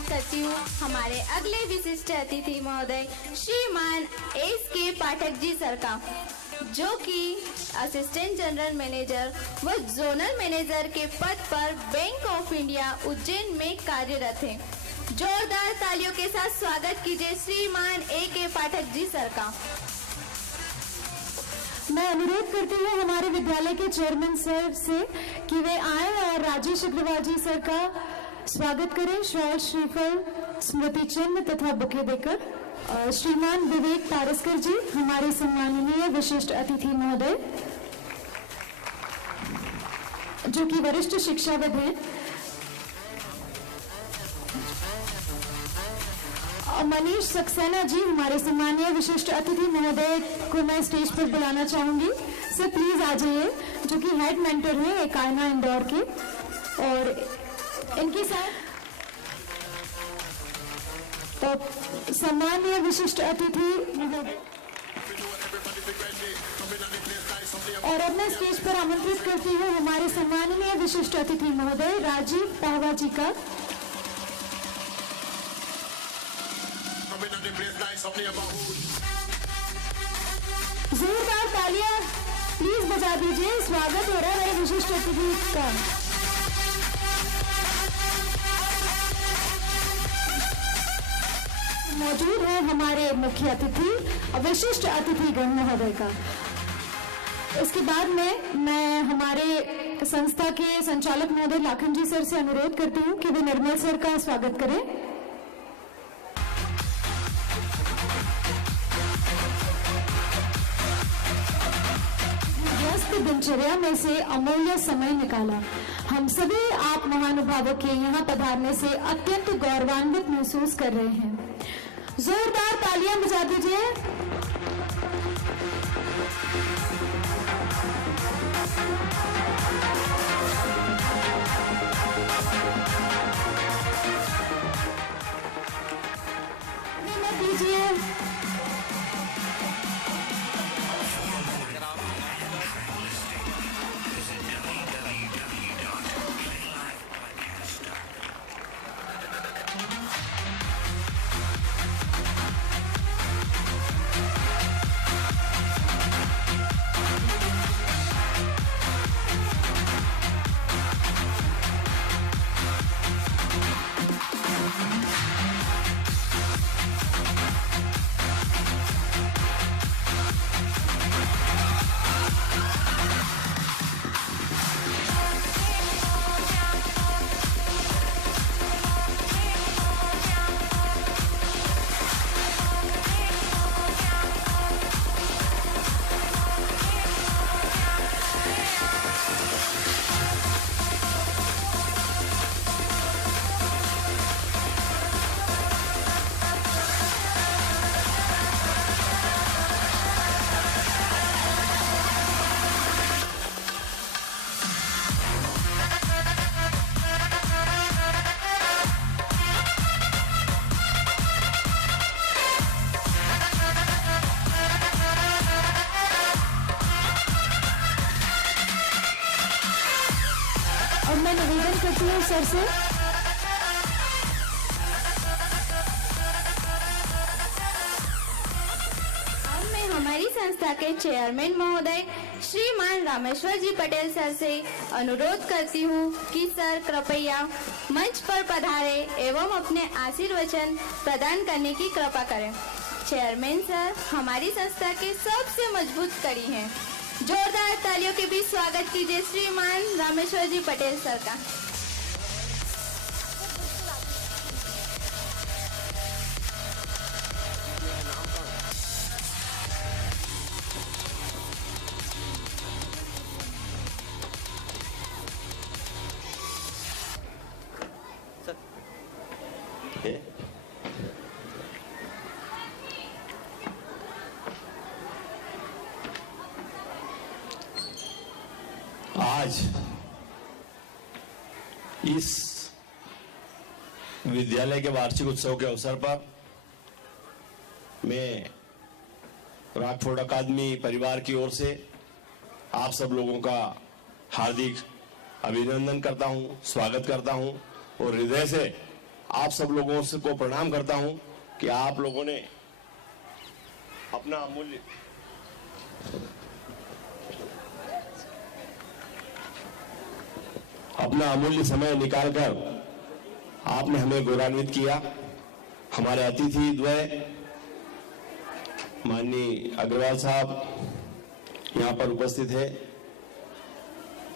स्वागत करती हूँ हमारे अगले विशिष्ट अतिथि महोदय श्रीमान एस.के. पाठक जी सर का, जो कि असिस्टेंट जनरल मैनेजर व जोनल मैनेजर के पद पर बैंक ऑफ इंडिया उज्जैन में कार्यरत हैं। जोरदार तालियों के साथ स्वागत कीजिए श्रीमान ए.के. पाठक जी सर का। मैं अनुरोध करती हूँ हमारे विद्यालय के चेयरमैन सर से कि वे आए और राजेश अग्रवाल जी सर का स्वागत करें शॉल, श्रीफल, स्मृति चिन्ह तथा बुके देकर। श्रीमान विवेक पारस्कर जी हमारे सम्माननीय विशिष्ट अतिथि महोदय, जो कि वरिष्ठ शिक्षाविद हैं। मनीष सक्सेना जी हमारे सम्मानीय विशिष्ट अतिथि महोदय को मैं स्टेज पर बुलाना चाहूंगी। सर प्लीज आ जाइए, जो कि हेड मेंटर हैं एकायना इंदौर के। और इनके साथ तो सम्मानीय विशिष्ट अतिथि और अब मैं स्टेज पर आमंत्रित करती हूँ हमारे सम्मानीय विशिष्ट अतिथि महोदय राजीव पाहवा जी का। जोरदार तालियां प्लीज बजा दीजिए, स्वागत हो रहा है मेरे विशिष्ट अतिथि का। मौजूद है हमारे मुख्य अतिथि विशिष्ट अतिथि गण महोदय का। इसके बाद में मैं हमारे संस्था के संचालक महोदय लाखन जी सर से अनुरोध करती हूँ कि वे निर्मल सर का स्वागत करें। दिनचर्या में से अमूल्य समय निकाला। हम सभी आप महानुभावों के यहाँ पधारने से अत्यंत गौरवान्वित महसूस कर रहे हैं। जोरदार तालियां बजा दीजिए। दीजिए सर से अब मैं हमारी संस्था के चेयरमैन महोदय श्रीमान रामेश्वर जी पटेल सर से अनुरोध करती हूँ कि सर कृपया मंच पर पधारे एवं अपने आशीर्वचन प्रदान करने की कृपा करें। चेयरमैन सर हमारी संस्था के सबसे मजबूत कड़ी हैं। जोरदार तालियों के बीच स्वागत कीजिए श्रीमान रामेश्वर जी पटेल सर का। आज इस विद्यालय के वार्षिक उत्सव के अवसर पर मैं रॉकफोर्ड अकादमी परिवार की ओर से आप सब लोगों का हार्दिक अभिनंदन करता हूं, स्वागत करता हूं और हृदय से आप सब लोगों से को प्रणाम करता हूं कि आप लोगों ने अपना अमूल्य समय निकालकर आपने हमें गौरवान्वित किया। हमारे अतिथि द्वय माननीय अग्रवाल साहब यहाँ पर उपस्थित है।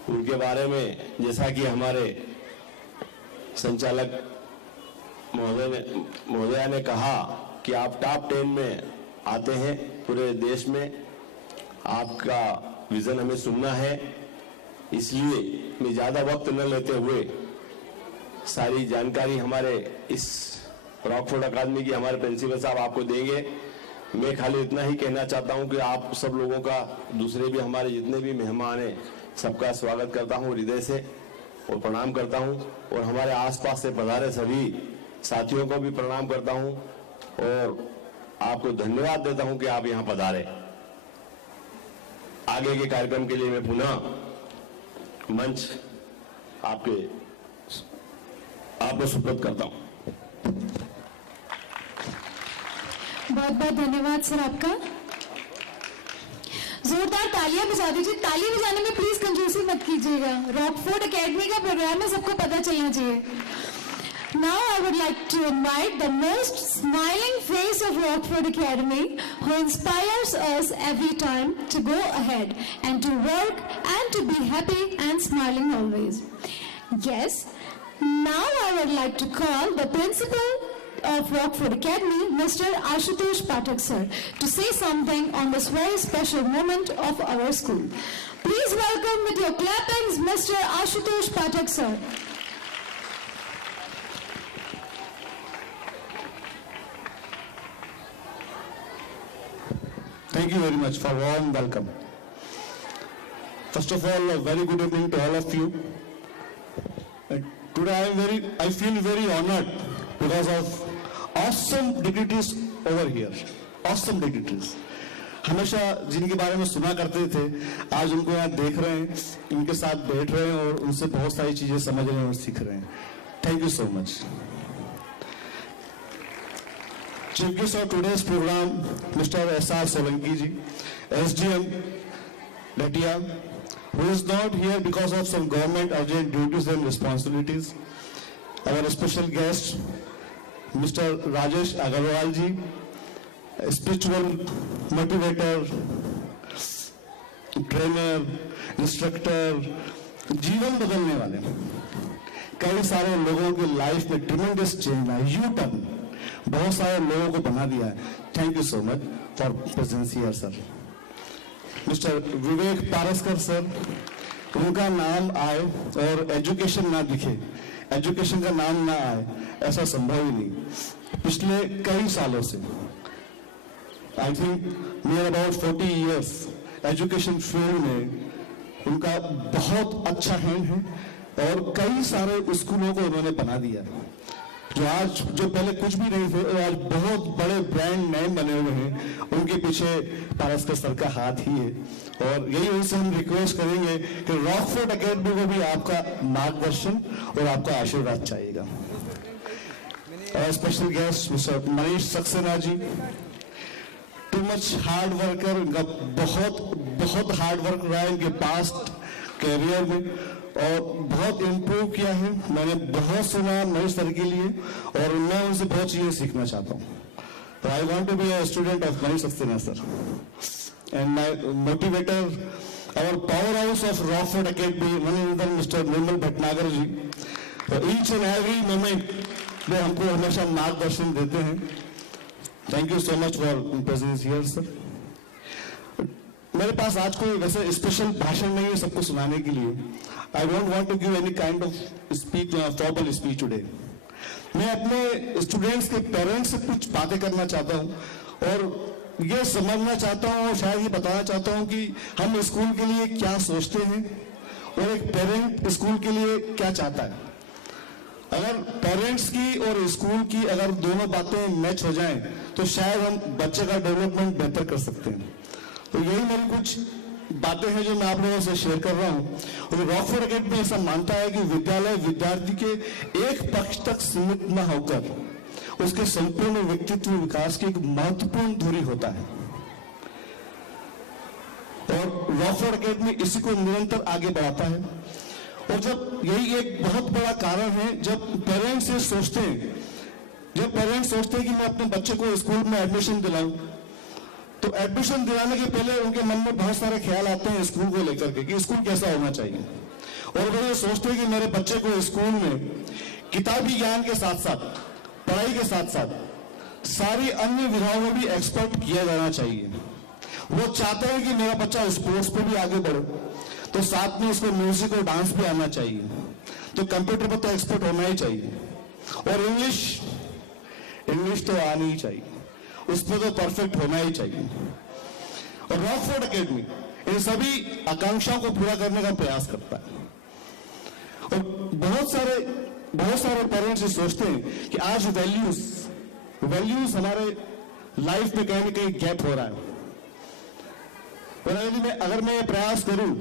उनके बारे में जैसा कि हमारे संचालक महोदया ने कहा कि आप टॉप 10 में आते हैं पूरे देश में। आपका विजन हमें सुनना है, इसलिए मैं ज्यादा वक्त न लेते हुए सारी जानकारी हमारे इस रॉकफोर्ड अकादमी की हमारे प्रिंसिपल साहब आपको देंगे। मैं खाली इतना ही कहना चाहता हूं कि आप सब लोगों का, दूसरे भी हमारे जितने भी मेहमान हैं, सबका स्वागत करता हूं हृदय से और प्रणाम करता हूं। और हमारे आसपास से पधारे सभी साथियों को भी प्रणाम करता हूं और आपको धन्यवाद देता हूं कि आप यहां पधारे। आगे के कार्यक्रम के लिए मैं पुनः मंच आपको सुपुर्द करता हूं। बहुत बहुत धन्यवाद सर आपका। जोरदार तालियां बजा दीजिए। ताली बजाने में प्लीज कंजूसी मत कीजिएगा। रॉकफोर्ड एकेडमी का प्रोग्राम है, सबको पता चलना चाहिए। Now I would like to invite the most smiling face of Rockford Academy, who inspires us every time to go ahead and to work and to be happy and smiling always. Yes, now I would like to call the principal of Rockford Academy, Mr. Ashutosh Pathak sir, to say something on this very special moment of our school. Please welcome with your clappings Mr. Ashutosh Pathak sir. Thank you very much for warm welcome. First of all, a very good evening to all of you. Today I feel very honored because of awesome dignitaries over here. Awesome dignitaries. हमेशा जिनके बारे में सुना करते थे, आज उनको यहाँ देख रहे हैं, इनके साथ बैठ रहे हैं और उनसे बहुत सारी चीजें समझ रहे हैं और सीख रहे हैं. Thank you so much. Chief guest of today's program, Mr. S.R. Solanki ji, SDM, Latia, who is not here because of some government urgent duties and responsibilities. Our special guest, Mr. Rajesh Agarwal ji, a spiritual motivator, trainer, instructor, जीवन बदलने वाले कई सारे लोगों की life में tremendous change है, U turn बहुत सारे लोगों को बना दिया है. Thank you so much for presence here sir. Mister Vivek Paraskar sir, उनका नाम आए और एजुकेशन ना दिखे, एजुकेशन का नाम ना आए, ऐसा संभव ही नहीं. पिछले कई सालों से I think near about 40 years education field में उनका बहुत अच्छा हैंड है और कई सारे स्कूलों को उन्होंने बना दिया. जो पहले कुछ भी नहीं थे और आज बहुत बड़े ब्रांड नेम बने हुए हैं, उनके पीछे पारस्कर सर का हाथ ही है. और यही उनसे हम रिक्वेस्ट करेंगे कि रॉकफोर्ड एकेडमी को भी आपका मार्गदर्शन और आपका आशीर्वाद चाहिएगा. और special guest mister Manish Saxena ji, too much hard worker, उनका बहुत हार्ड वर्क रहा है इनके पास्ट कैरियर में और बहुत इम्प्रूव किया है. मैंने बहुत सुना मनीष सर के लिए और मैं उनसे बहुत चीजें सीखना चाहता हूँ. तो I want to be a student of Manish Saxena sir and my motivator, our power of Rockford academy, mister Nirmal Bhatnagar ji. तो ईच एंड एवरी मोमेंट वो हमको हमेशा मार्गदर्शन देते हैं. Thank you so much for presence here sir. मेरे पास आज कोई वैसे स्पेशल भाषण नहीं है सबको सुनाने के लिए. I don't want to give any kind of speech, formal speech today. मैं अपने स्टूडेंट्स के पेरेंट्स से कुछ बातें करना चाहता हूं और ये समझना चाहता हूं और शायद ये बताना चाहता हूं कि हम स्कूल के लिए क्या सोचते हैं और एक पेरेंट स्कूल के लिए क्या चाहता है. अगर पेरेंट्स की और स्कूल की अगर दोनों बातें मैच हो जाएं तो शायद हम बच्चे का डेवलपमेंट बेहतर कर सकते हैं. तो यही मेरी कुछ बातें हैं जो मैं आप लोगों से शेयर कर रहा हूँ। और रॉकफोर्ड एकेडमी ऐसा मानता है कि विद्यालय विद्यार्थी के एक पक्ष तक सीमित न होकर उसके संपूर्ण व्यक्तित्व विकास की एक महत्वपूर्ण धुरी होता है, और रॉकफोर्ड एकेडमी इसी को निरंतर आगे बढ़ाता है। और जब यही एक बहुत बड़ा कारण है, जब पेरेंट्स ये सोचते हैं, कि मैं अपने बच्चे को स्कूल में एडमिशन दिलाऊं, तो एडमिशन दिलाने के पहले उनके मन में बहुत सारे ख्याल आते हैं स्कूल को लेकर के कि स्कूल कैसा होना चाहिए। और वो ये सोचते हैं कि मेरे बच्चे को स्कूल में किताबी ज्ञान के साथ साथ, पढ़ाई के साथ साथ सारी अन्य विधाओं में भी एक्सपर्ट किया जाना चाहिए। वो चाहते हैं कि मेरा बच्चा स्पोर्ट्स पे भी आगे बढ़े, तो साथ में उसको म्यूजिक और डांस भी आना चाहिए, तो कंप्यूटर पर तो एक्सपर्ट होना ही चाहिए, और इंग्लिश तो आनी ही चाहिए, उसमें तो परफेक्ट होना ही चाहिए। और रॉकफोर्ड एकेडमी इन सभी आकांक्षाओं को पूरा करने का प्रयास करता है। और बहुत सारे पेरेंट्स सोचते हैं कि आज वैल्यूज हमारे लाइफ में कहीं ना कहीं गैप हो रहा है। और अगर मैं ये प्रयास करूं,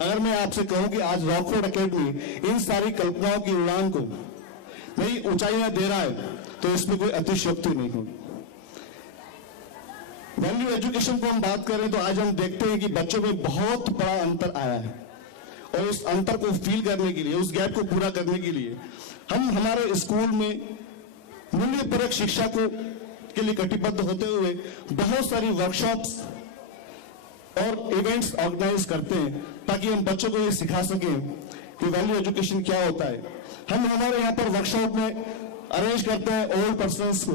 अगर मैं आपसे कहूं कि आज रॉकफोर्ड एकेडमी इन सारी कल्पनाओं की उड़ान को नई ऊंचाइयां दे रहा है, तो इसमें कोई अतिशयोक्ति नहीं होगी। वैल्यू एजुकेशन को हम बात करें तो आज हम देखते हैं कि बच्चों में बहुत बड़ा अंतर आया है, और उस अंतर को फील करने के लिए, उस गैप को पूरा करने के लिए हम हमारे स्कूल में मूल्यपरक शिक्षा के लिए कटिबद्ध होते हुए बहुत सारी वर्कशॉप्स और इवेंट्स ऑर्गेनाइज करते हैं, ताकि हम बच्चों को ये सिखा सकें कि वैल्यू एजुकेशन क्या होता है। हम हमारे यहाँ पर वर्कशॉप में अरेंज करते हैं ओल्ड पर्सन्स को,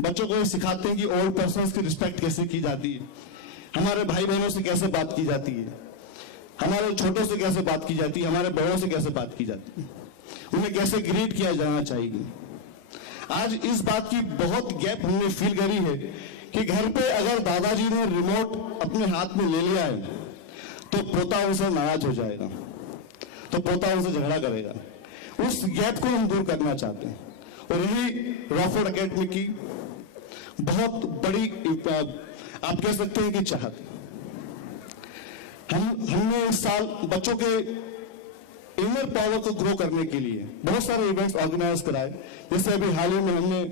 बच्चों को ये सिखाते हैं कि ओल्ड पर्सन्स की रिस्पेक्ट कैसे की जाती है, हमारे भाई बहनों से कैसे बात की जाती है, हमारे छोटों से कैसे बात की जाती है, हमारे बड़ों से कैसे बात की जाती है, उन्हें कैसे ग्रीट किया जाना चाहिए। आज इस बात की बहुत गैप हमने फील करी है कि घर पे अगर दादाजी ने रिमोट अपने हाथ में ले लिया है, तो पोता उनसे नाराज हो जाएगा, तो पोता उनसे झगड़ा करेगा। उस गैप को हम दूर करना चाहते हैं, और यही रॉकफोर्ड एकेडमी की बहुत बड़ी, आप कह सकते हैं कि चाहत। हमने इस साल बच्चों के इनर पावर को ग्रो करने के लिए बहुत सारे इवेंट्स ऑर्गेनाइज कराए। जैसे अभी हाल ही में हमने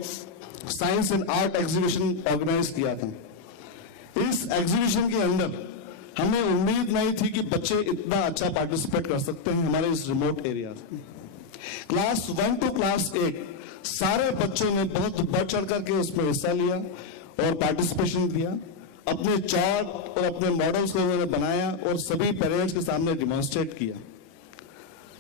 science and art exhibition organise किया था। इस एग्जीबिशन के अंदर हमें उम्मीद नहीं थी कि बच्चे इतना अच्छा पार्टिसिपेट कर सकते हैं हमारे इस रिमोट एरिया में। क्लास 1 to क्लास 8 सारे बच्चों ने बहुत बढ़ चढ़ करके उसमें हिस्सा लिया और पार्टिसिपेशन दिया। अपने चार्ट और अपने मॉडल्स को उन्होंने बनाया और सभी पेरेंट्स के सामने डिमॉन्स्ट्रेट किया।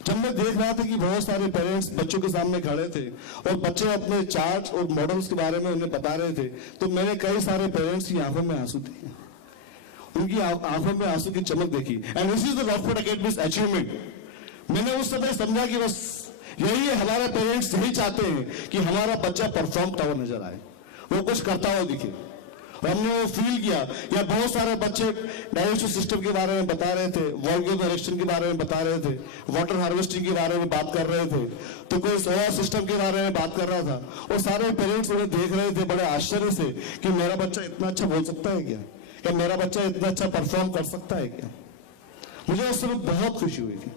जब मैं देख रहा था कि बहुत सारे पेरेंट्स बच्चों के सामने खड़े थे और बच्चे अपने चार्ट्स और मॉडल्स के बारे में उन्हें बता रहे थे, तो मैंने कई सारे पेरेंट्स की आंखों में आंसू देखे, उनकी आंखों में आंसू की चमक देखी। And this is the Rockford academies achievement. मैंने उस समय समझा कि बस यही है, हमारे पेरेंट्स यही चाहते हैं कि हमारा बच्चा परफॉर्म करता हुआ नजर आए, वो कुछ करता हुआ दिखे। और हमने वो फील किया। या बहुत सारे बच्चे डाइजेस्टिव सिस्टम के बारे में बता रहे थे, वॉल्व डायरेक्शन के बारे में बता रहे थे, वाटर हार्वेस्टिंग के बारे में बात कर रहे थे, तो कोई सोलर सिस्टम के बारे में बात कर रहा था। और सारे पेरेंट्स उन्हें देख रहे थे बड़े आश्चर्य से कि मेरा बच्चा इतना अच्छा बोल सकता है क्या मेरा बच्चा इतना अच्छा परफॉर्म कर सकता है क्या। मुझे उस समय बहुत खुशी हुई थी।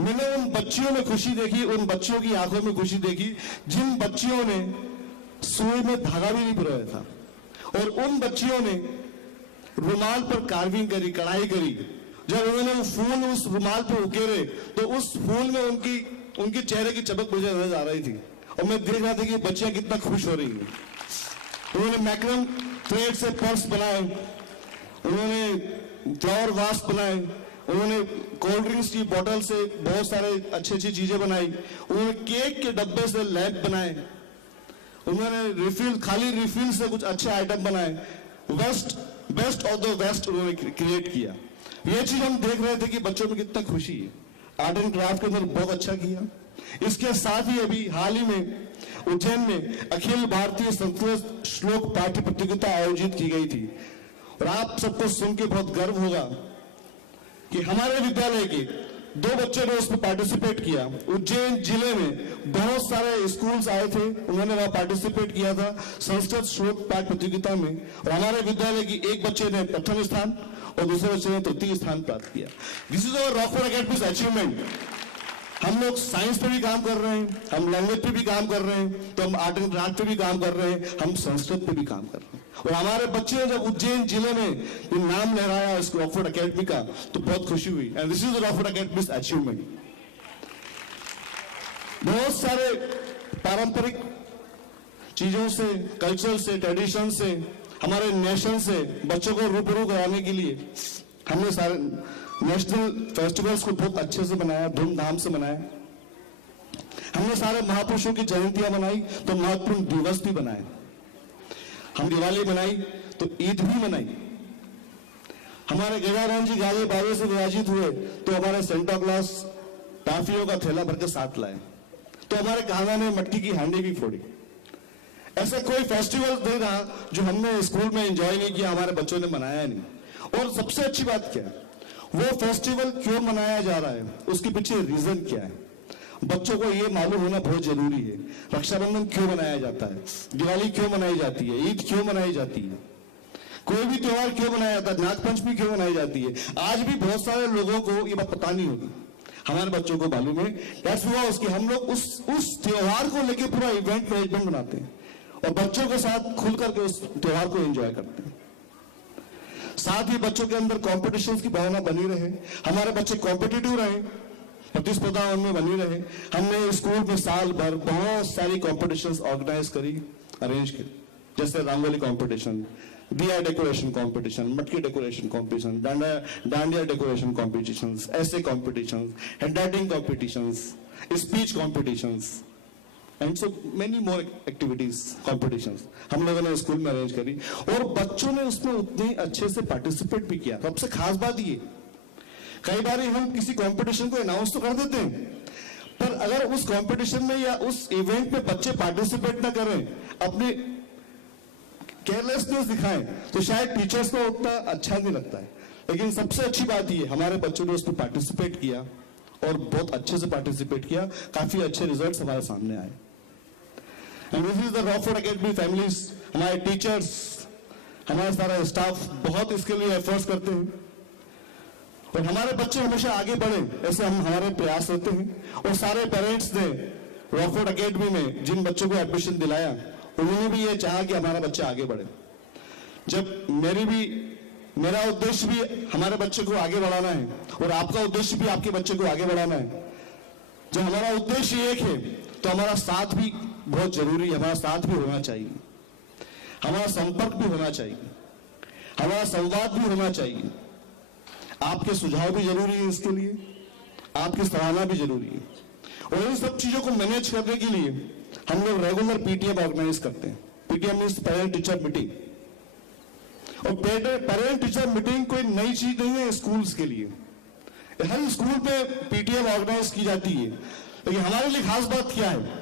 मैंने उन बच्चियों में खुशी देखी, उन बच्चियों की आंखों में खुशी देखी जिन बच्चियों ने सुई में धागा भी नहीं पिरोया था, और उन बच्चियों ने रुमाल पर कार्विंग करी, कढ़ाई करी। जब उन्होंने वो फूल उस रुमाल पर उकेरे तो उस फूल में उनके चेहरे की चमक मुझे नजर आ रही थी, और मैं देख रहा था कि बच्चियां कितना खुश हो रही हैं। उन्होंने मैक्रम थ्रेड से पर्स बनाए, उन्होंने फ्लावर वास बनाए, उन्होंने कोल्ड ड्रिंक्स की बोतल से बहुत सारे अच्छी चीजें बनाई, उन्होंने केक के डब्बे से लैंप बनाए, उन्होंने खाली रिफिल से कुछ अच्छे आइटम बनाए। बेस्ट ऑफ द बेस्ट उन्होंने क्रिएट किया। ये चीज हम देख रहे थे कि बच्चों में कितना खुशी है। आर्ट एंड क्राफ्ट के अंदर बहुत अच्छा किया। इसके साथ ही अभी हाल ही में उज्जैन में अखिल भारतीय संस्कृत श्लोक पाठ्य प्रतियोगिता आयोजित की गई थी, और आप सबको सुन के बहुत गर्व होगा कि हमारे विद्यालय के 2 बच्चे ने उसमें पार्टिसिपेट किया। उज्जैन जिले में बहुत सारे स्कूल्स आए थे, उन्होंने वहां पार्टिसिपेट किया था संस्कृत श्लोक पाठ प्रतियोगिता में, और हमारे विद्यालय की एक बच्चे ने प्रथम स्थान और दूसरे बच्चे ने तृतीय स्थान प्राप्त किया। This is our Rockford academy achievement. हम लोग साइंस पे भी काम कर रहे हैं, हम लैंग्वेज पे भी काम कर रहे हैं, तो हम आर्ट एंड क्राफ्ट पे भी काम कर रहे हैं, हम संस्कृत पे भी काम कर रहे हैं। और हमारे बच्चे ने जब उज्जैन जिले में नाम लहराया इस रॉकफोर्ड एकेडमी का, तो बहुत खुशी हुई। And this is the Rockford academy achievement. बहुत सारे पारंपरिक चीजों से, कल्चर से, ट्रेडिशन से, हमारे नेशन से बच्चों को रूबरू कराने के लिए हमने सारे नेशनल फेस्टिवल्स को बहुत अच्छे से मनाया, धूमधाम से मनाया। हमने सारे महापुरुषों की जयंतियां बनाई तो महत्वपूर्ण दिवस भी बनाए। हम दिवाली मनाई तो ईद भी मनाई। हमारे गजानन जी गाजे बाजे से विराजित हुए तो हमारे सेंटा क्लॉज टाफियों का थैला भर के साथ लाए, तो हमारे कान्हा ने मटकी की हांडी भी फोड़ी। ऐसा कोई फेस्टिवल नहीं रहा जो हमने स्कूल में एंजॉय नहीं किया, हमारे बच्चों ने मनाया नहीं। और सबसे अच्छी बात क्या है, वो फेस्टिवल क्यों मनाया जा रहा है, उसके पीछे रीजन क्या है, बच्चों को ये मालूम होना बहुत जरूरी है। रक्षाबंधन क्यों मनाया जाता है, दिवाली क्यों मनाई जाती है, ईद क्यों मनाई जाती है, कोई भी त्योहार क्यों मनाया जाता है, नागपंचमी क्यों मनाई जाती है। आज भी बहुत सारे लोगों को ये बात पता नहीं होगी, हमारे बच्चों को मालूम है। दैट्स बिकॉज़ कि हम लोग उस त्योहार को लेकर पूरा इवेंट मैनेजमेंट बनाते हैं और बच्चों के साथ खुल करके उस त्योहार को एंजॉय करते हैं। साथ ही बच्चों के अंदर कॉम्पिटिशन की भावना बनी रहे, हमारे बच्चे कॉम्पिटिटिव रहे, प्रतिस्पर्धा उनमें बनी रहे। हमने स्कूल में साल भर बहुत सारी कॉम्पिटिशन्स ऑर्गेनाइज करी, अरेंज की, जैसे rangoli competition, diya decoration competition, matki decoration competition, dandiya decoration competitions, ऐसे competitions, handwriting competitions, speech competitions and so many more activities competitions हम लोगों ने स्कूल में अरेंज करी और बच्चों ने उसमें उतने अच्छे से पार्टिसिपेट भी किया। सबसे खास बात ये, कई बार हम किसी कंपटीशन को अनाउंस तो कर देते हैं, पर अगर उस कंपटीशन में या उस इवेंट में बच्चे पार्टिसिपेट ना करें, अपनी केयरलेसनेस दिखाएं, तो शायद टीचर्स को उतना अच्छा नहीं लगता है। लेकिन सबसे अच्छी बात ये, हमारे बच्चों ने उसमें पार्टिसिपेट किया और बहुत अच्छे से पार्टिसिपेट किया, काफी अच्छे रिजल्ट्स हमारे सामने आए। And this is the Rockford academy families, हमारे टीचर्स, हमारा सारा स्टाफ बहुत इसके लिए एफर्ट्स करते हैं और हमारे बच्चे हमेशा आगे बढ़े, ऐसे हम हमारे प्रयास रहते हैं। और सारे पेरेंट्स ने रॉकफोर्ड एकेडमी में जिन बच्चों को एडमिशन दिलाया, उन्होंने भी ये चाहा कि हमारा बच्चा आगे बढ़े। जब मेरा उद्देश्य भी हमारे बच्चे को आगे बढ़ाना है और आपका उद्देश्य भी आपके बच्चे को आगे बढ़ाना है। जब हमारा उद्देश्य एक है तो हमारा साथ भी बहुत जरूरी है, हमारा साथ भी होना चाहिए, हमारा संपर्क भी होना चाहिए, हमारा संवाद भी होना चाहिए। आपके सुझाव भी जरूरी है, इसके लिए आपकी सराहना भी जरूरी है। और इन सब चीजों को मैनेज करने के लिए हम लोग रेगुलर पीटीएम ऑर्गेनाइज करते हैं। PTM means parent teacher meeting. और पेरेंट टीचर मीटिंग कोई नई चीज नहीं है स्कूल्स के लिए, हर स्कूल पे पीटीएम ऑर्गेनाइज की जाती है। लेकिन हमारे लिए खास बात क्या है,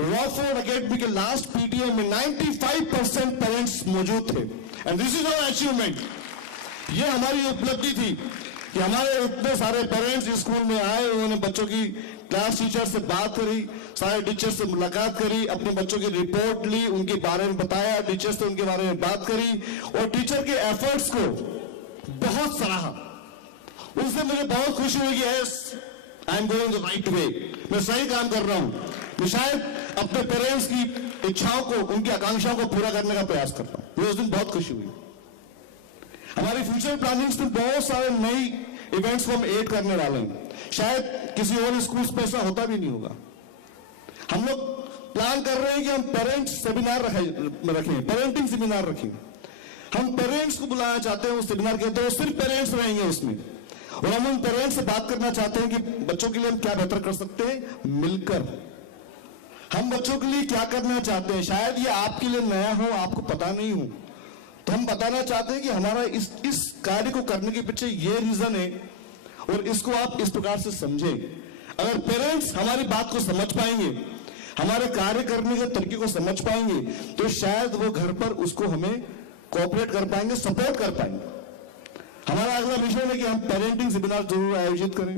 रॉकफोर्ड एकेडमी के लास्ट पीटीएम में 95% पेरेंट्स मौजूद थे। And this is our achievement. ये हमारी उपलब्धि थी कि हमारे इतने सारे पेरेंट्स स्कूल में आए, उन्होंने बच्चों की क्लास टीचर से बात करी, सारे टीचर से मुलाकात करी, अपने बच्चों की रिपोर्ट ली, उनके बारे में बताया, टीचर से उनके बारे में बात करी और टीचर के एफर्ट्स को बहुत सराहा। उससे मुझे बहुत खुशी हुई कि yes, I am going the right way, मैं सही काम कर रहा हूं, मैं शायद अपने पेरेंट्स की इच्छाओं को, उनकी आकांक्षाओं को पूरा करने का प्रयास करता हूं। मुझे उस दिन बहुत खुशी हुई। हमारी फ्यूचर प्लानिंग्स में बहुत सारे नई इवेंट्स को हम ऐड करने वाले हैं, शायद किसी और स्कूल्स में ऐसा होता भी नहीं होगा। हम लोग प्लान कर रहे हैं कि हम पेरेंट्स सेमिनार रखें, पेरेंटिंग सेमिनार रखें। हम पेरेंट्स को बुलाना चाहते हैं उस सेमिनार के, तो सिर्फ पेरेंट्स रहेंगे उसमें और हम उन पेरेंट्स से बात करना चाहते हैं कि बच्चों के लिए हम क्या बेहतर कर सकते हैं मिलकर। हम बच्चों के लिए क्या करना चाहते हैं, शायद ये आपके लिए नया हो, आपको पता नहीं हो, तो हम बताना चाहते हैं कि हमारा इस कार्य को करने के पीछे ये रीजन है और इसको आप इस प्रकार से समझें। अगर पेरेंट्स हमारी बात को समझ पाएंगे, हमारे कार्य करने के तरीके को समझ पाएंगे, तो शायद वो घर पर उसको हमें कोऑपरेट कर पाएंगे, सपोर्ट कर पाएंगे। हमारा अगला मिशन है कि हम पेरेंटिंग सेमिनार जरूर आयोजित करें।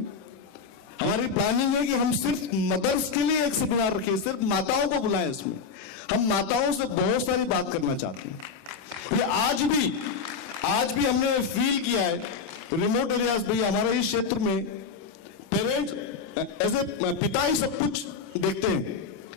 हमारी प्लानिंग है कि हम सिर्फ मदर्स के लिए एक सेमिनार रखें, सिर्फ माताओं को बुलाएं। इसमें हम माताओं से बहुत सारी बात करना चाहते हैं। ये आज भी आज भी हमने फील किया है रिमोट एरियाज भी, हमारे इस क्षेत्र में पेरेंट्स एज ए पिता ही सब कुछ देखते हैं,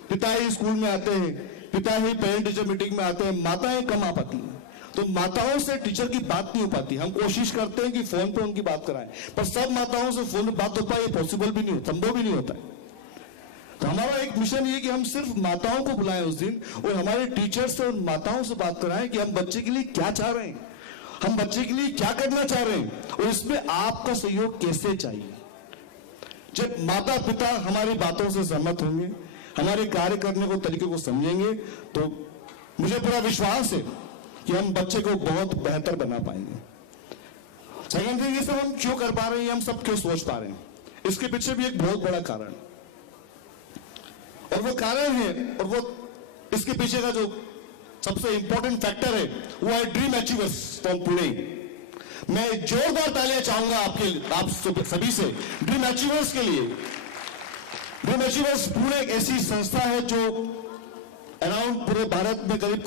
पिता ही स्कूल में आते हैं, पिता ही पेरेंट टीचर मीटिंग में आते हैं, माताएं कम आ पाती हैं। तो माताओं से टीचर की बात नहीं हो पाती। हम कोशिश करते हैं कि फोन पे उनकी बात कराएं, पर सब माताओं से फोन पे बात हो पाए ये पॉसिबल भी नहीं, संभव भी नहीं होता है। तो हमारा एक मिशन ये कि हम सिर्फ माताओं को बुलाएं उस दिन और हमारे टीचर्स से उन माताओं से बात कराएं कि हम बच्चे के लिए क्या चाह रहे हैं, हम बच्चे के लिए क्या करना चाह रहे हैं और इसमें आपका सहयोग कैसे चाहिए। जब माता पिता हमारी बातों से सहमत होंगे, हमारे कार्य करने को तरीके को समझेंगे, तो मुझे पूरा विश्वास है कि हम बच्चे को बहुत बेहतर बना पाएंगे। सेकंड थिंग, ये सब हम क्यों कर पा रहे हैं, हम सब क्यों सोच पा रहे हैं, इसके पीछे भी एक बहुत बड़ा कारण, और वो कारण है, और वो इसके पीछे का जो सबसे इंपॉर्टेंट फैक्टर है वो है ड्रीम अचीवर्स फ्रॉम पुणे। मैं जोरदार तालियां चाहूंगा आप सभी से ड्रीम अचीवर्स के लिए। ड्रीम अचीवर्स पुणे एक ऐसी संस्था है जो अराउंड पूरे भारत में करीब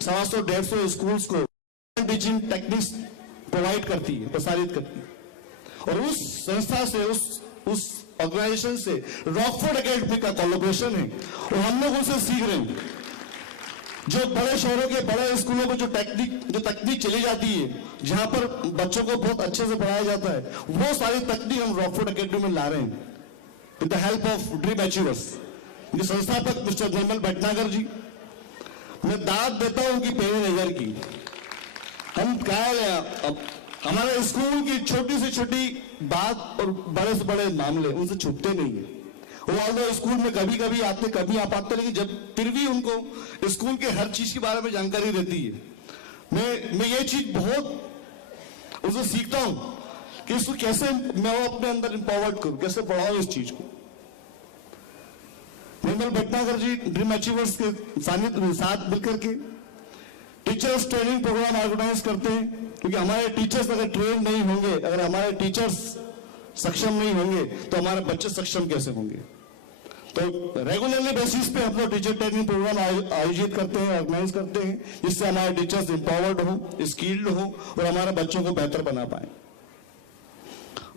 150-150 स्कूल्स को टीचिंग टेक्निक्स प्रोवाइड करती है, प्रसारित करती है। और उस संस्था से उस ऑर्गेनाइजेशन से रॉकफोर्ड एकेडमी का कोलैबोरेशन है और हम लोग उनसे सीख रहे हैं। जो बड़े शहरों के बड़े स्कूलों में जो तकनीक चली जाती है, जहां पर बच्चों को बहुत अच्छे से पढ़ाया जाता है, वो सारी तकनीक हम रॉकफोर्ड एकेडमी में ला रहे हैं with the help of dream achievers. इनके संस्थापक मिस्टर निर्मल भटनागर जी, मैं दाद देता हूं उनकी पैनी नजर की। हम क्या हमारे स्कूल की छोटी से छोटी बात और बड़े से बड़े मामले उनसे छुपते नहीं है। वो स्कूल में कभी कभी आते, कभी आ पाते, लेकिन जब फिर भी उनको स्कूल के हर चीज के बारे में जानकारी रहती है। मैं ये चीज बहुत उनसे सीखता हूं कि इसको कैसे मैं वो अपने अंदर इंपावर्ड करूं, कैसे बढ़ाऊं इस चीज को। निर्मल भटनागर जी ड्रीम अचीवर्स के साथ मिलकर के टीचर्स ट्रेनिंग प्रोग्राम ऑर्गेनाइज करते हैं, क्योंकि हमारे टीचर्स अगर ट्रेन नहीं होंगे, अगर हमारे टीचर्स सक्षम नहीं होंगे तो हमारे बच्चे सक्षम कैसे होंगे। तो रेगुलरली बेसिस पे हम लोग टीचर ट्रेनिंग प्रोग्राम आयोजित करते हैं, ऑर्गेनाइज करते हैं, जिससे हमारे टीचर्स एम्पावर्ड हो, स्किल्ड हो और हमारे बच्चों को बेहतर बना पाए।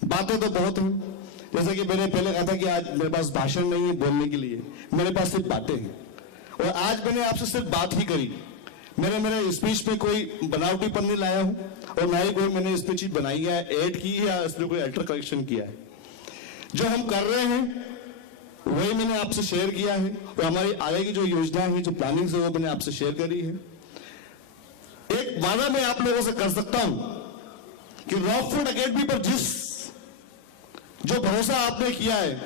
बातें तो बहुत हैं, जैसे कि मैंने पहले कहा था कि आज मेरे पास भाषण नहीं है बोलने के लिए, मेरे पास सिर्फ बातें हैं और आज मैंने आपसे सिर्फ बात ही करी। मेरे स्पीच में कोई बनावटीपन नहीं लाया हूं और ना ही कोई मैंने स्पीच बनाई है, ऐड की है या इसमें कोई अल्टर करेक्शन किया है। जो हम कर रहे हैं वही मैंने आपसे शेयर किया है और हमारी आगे की जो योजना है, जो प्लानिंग है, वो मैंने आपसे शेयर करी है। एक वादा मैं आप लोगों से कर सकता हूं कि रॉकफोर्ड एकेडमी पर जो भरोसा आपने किया है,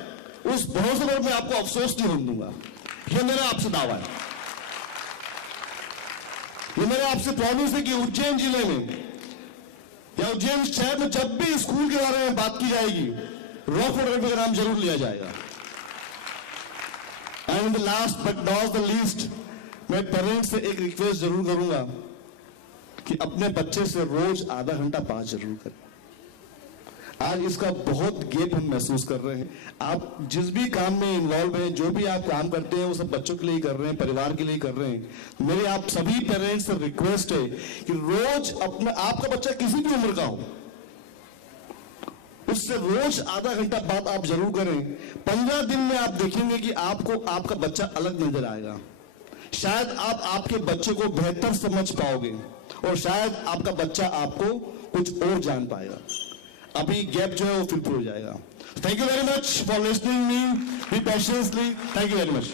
उस भरोसे पर मैं आपको अफसोस नहीं होने दूंगा। यह मेरा आपसे दावा है, ये मेरे आपसे प्रॉमिस है कि उज्जैन जिले में या उज्जैन शहर में जब भी स्कूल के बारे में बात की जाएगी, रॉकफोर्ड एकेडमी का नाम जरूर लिया जाएगा। And last but not the least, मैं पेरेंट्स से एक रिक्वेस्ट जरूर करूंगा कि अपने बच्चे से रोज आधा घंटा बात जरूर करें। आज इसका बहुत गैप हम महसूस कर रहे हैं। आप जिस भी काम में इन्वॉल्व हैं, जो भी आप काम करते हैं, वो सब बच्चों के लिए कर रहे हैं, परिवार के लिए कर रहे हैं। मेरे आप सभी पेरेंट्स से रिक्वेस्ट है कि रोज अपना, आपका बच्चा किसी भी उम्र का हो, उससे रोज आधा घंटा बात आप जरूर करें। 15 दिन में आप देखेंगे कि आपको आपका बच्चा अलग नजर आएगा। शायद आप आपके बच्चे को बेहतर समझ पाओगे और शायद आपका बच्चा आपको कुछ और जान पाएगा। अभी गैप जो है वो फिल हो जाएगा। Thank you very much for listening me, be patiently. Thank you very much.